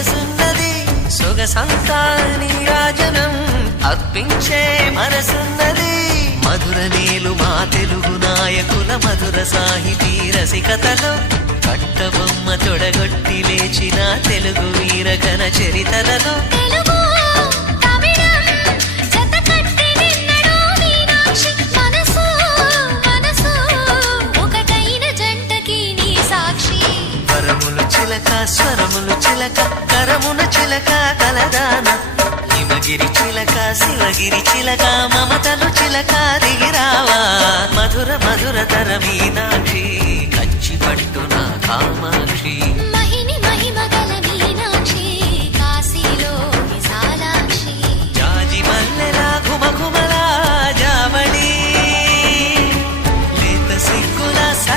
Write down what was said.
వయసున్నది సొగసంతా నీరాజనం అర్పించే మనసున్నది మధుర నేలు మా తెలుగు నాయకుల మధుర సాహితీ రసికతలో కట్టబొమ్మ తొడగొట్టి లేచిన తెలుగు వీరగణ చరితలలో స్వరములు చిలక కరమున చిలక కలదాన హిమగిరి చిలక శివగిరి చిలక మమతలు చిలక దిగిరావా మధుర మధుర తర మీనాక్షి